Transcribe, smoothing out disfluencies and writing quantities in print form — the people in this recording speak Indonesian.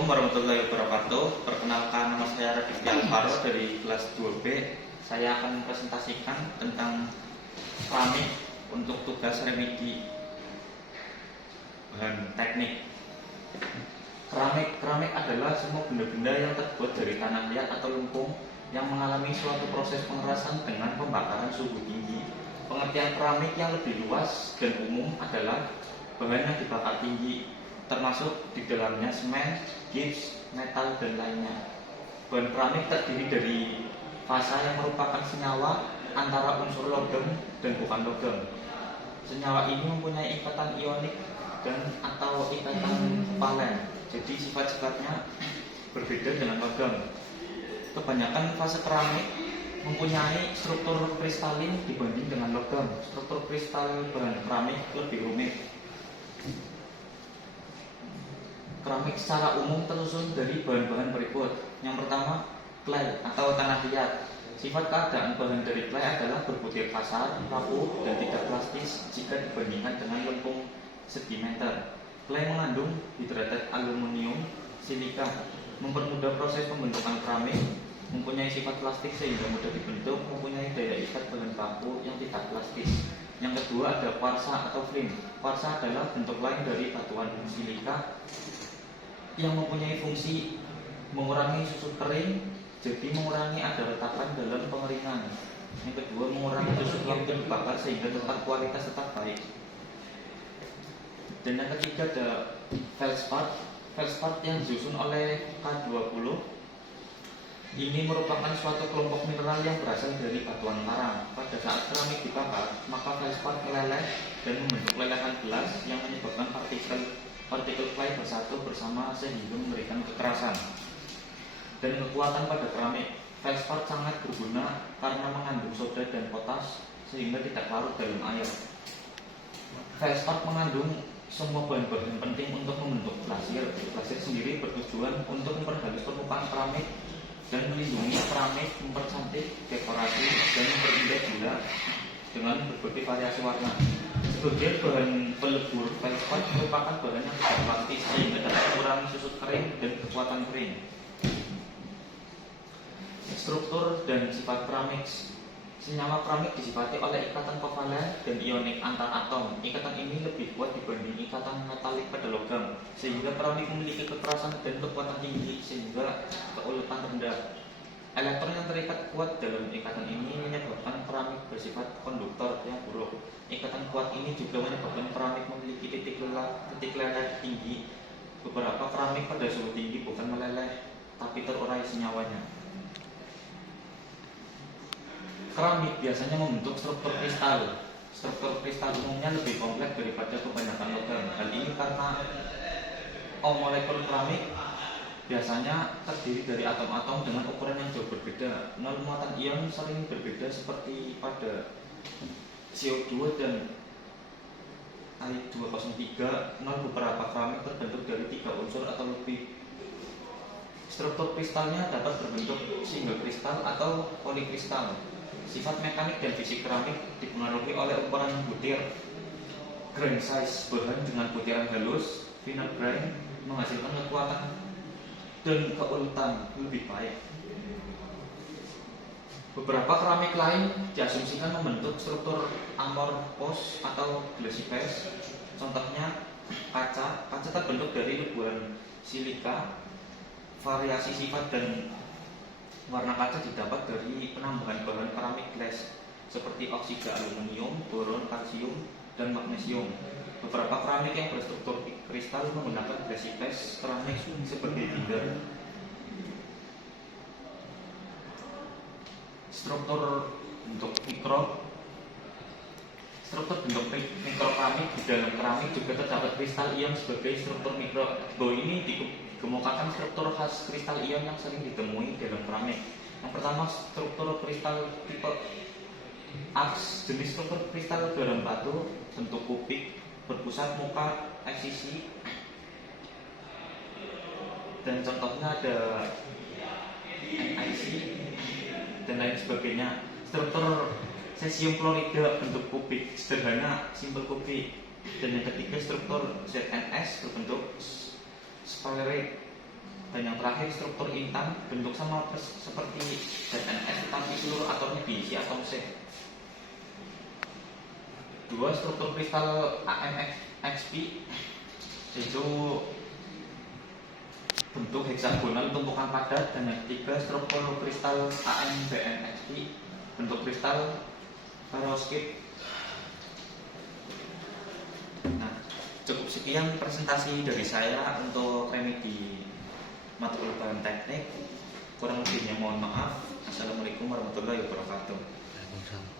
Assalamualaikum warahmatullahi wabarakatuh. Perkenalkan, nama saya Raditya Alvaro dari kelas 2B. Saya akan presentasikan tentang keramik untuk tugas remedi bahan teknik. Keramik adalah semua benda-benda yang terbuat dari tanah liat atau lempung yang mengalami suatu proses pengerasan dengan pembakaran suhu tinggi. Pengertian keramik yang lebih luas dan umum adalah bahan yang dibakar tinggi, termasuk di dalamnya semen, gips, metal, dan lainnya. Bahan keramik terdiri dari fasa yang merupakan senyawa antara unsur logam dan bukan logam. Senyawa ini mempunyai ikatan ionik dan atau ikatan valen, jadi sifat-sifatnya berbeda dengan logam. Kebanyakan fase keramik mempunyai struktur kristalin dibanding dengan logam. Struktur kristal bahan keramik lebih rumit. Keramik secara umum tersusun dari bahan-bahan berikut. Yang pertama, clay atau tanah liat. Sifat keadaan bahan dari clay adalah berbutir kasar, rapuh, dan tidak plastis jika dibandingkan dengan lempung sedimenter. Clay mengandung hidratat aluminium, silika, mempermudah proses pembentukan keramik, mempunyai sifat plastik sehingga mudah dibentuk, mempunyai daya ikat bahan baku yang tidak plastis. Yang kedua ada kuarsa atau flint. Kuarsa adalah bentuk lain dari batuan silika yang mempunyai fungsi mengurangi susut kering, jadi mengurangi ada retakan dalam pengeringan. Yang kedua, mengurangi susut yang dibakar sehingga tetap kualitas tetap baik. Dan yang ketiga ada feldspar. Feldspar yang disusun oleh K20. Ini merupakan suatu kelompok mineral yang berasal dari batuan karang. Pada saat keramik dibakar, maka feldspar meleleh dan membentuk lelehan gelas yang menyebabkan partikel clay bersatu bersama sehingga memberikan kekerasan dan kekuatan pada keramik. Feldspar sangat berguna karena mengandung soda dan potas sehingga tidak larut dalam air. Feldspar mengandung semua bahan-bahan penting untuk membentuk glasir. Glasir sendiri bertujuan untuk memperhalus permukaan keramik dan melindungi keramik, mempercantik dekorasi dan memperindah gula dengan berbagai variasi warna. Sebagai bahan pelebur, feldspar merupakan bahan yang tidak plastis sehingga dapat mengurangi susut kering dan kekuatan kering. Struktur dan sifat keramik. Senyawa keramik disifati oleh ikatan kovalen dan ionik antar atom. Ikatan ini lebih kuat dibanding ikatan metalik pada logam, sehingga keramik memiliki kekerasan dan kekuatan tinggi sehingga keuletan rendah. Elektron yang terikat kuat dalam ikatan ini menyebabkan keramik bersifat konduktor yang buruk. Ikatan kuat ini juga menyebabkan keramik memiliki titik leleh tinggi. Beberapa keramik pada suhu tinggi bukan meleleh, tapi terurai senyawanya. Keramik biasanya membentuk struktur kristal. Struktur kristal umumnya lebih kompleks daripada kebanyakan logam. Hal ini karena molekul keramik biasanya terdiri dari atom-atom dengan ukuran yang jauh berbeda. Nol muatan ion sering berbeda seperti pada CO2 dan I203. Nol beberapa keramik terbentuk dari 3 unsur atau lebih. Struktur kristalnya dapat berbentuk single kristal atau polikristal. Sifat mekanik dan fisik keramik dipengaruhi oleh ukuran butir, grain size bahan dengan butiran halus, finer grain menghasilkan kekuatan dan keuletan lebih baik. Beberapa keramik lain diasumsikan membentuk struktur amorphous atau glassy phase. Contohnya kaca. Kaca terbentuk dari leburan silika. Variasi sifat dan warna kaca didapat dari penambahan bahan keramik glass seperti oksida aluminium, boron, kalsium, dan magnesium. Beberapa keramik yang berstruktur kristal menggunakan glassy phase keramik sebagai binder. Struktur bentuk mikrokeramik di dalam keramik juga terdapat kristal ion sebagai struktur mikro. Bahwa ini dikemukakan struktur khas kristal ion yang sering ditemui dalam keramik. Yang pertama, struktur kristal tipe aks. Jenis struktur kristal dalam batu bentuk kubik, berpusat muka, eksisi, dan contohnya ada NIC dan lain sebagainya. Struktur cesium klorida bentuk kubik sederhana, simpel kubik. Dan yang ketiga struktur ZNS berbentuk spheroid. Dan yang terakhir struktur intan, bentuk sama seperti ZNS tetapi seluruh atomnya diisi atom C. Dua, struktur kristal AMXP yaitu bentuk heksagonal tumpukan padat. Dan yang ketiga, struktur kristal AMBNXP bentuk kristal perovskit. Nah, cukup sekian presentasi dari saya untuk remedi matkul bahan teknik. Kurang lebihnya mohon maaf. Assalamualaikum warahmatullahi wabarakatuh.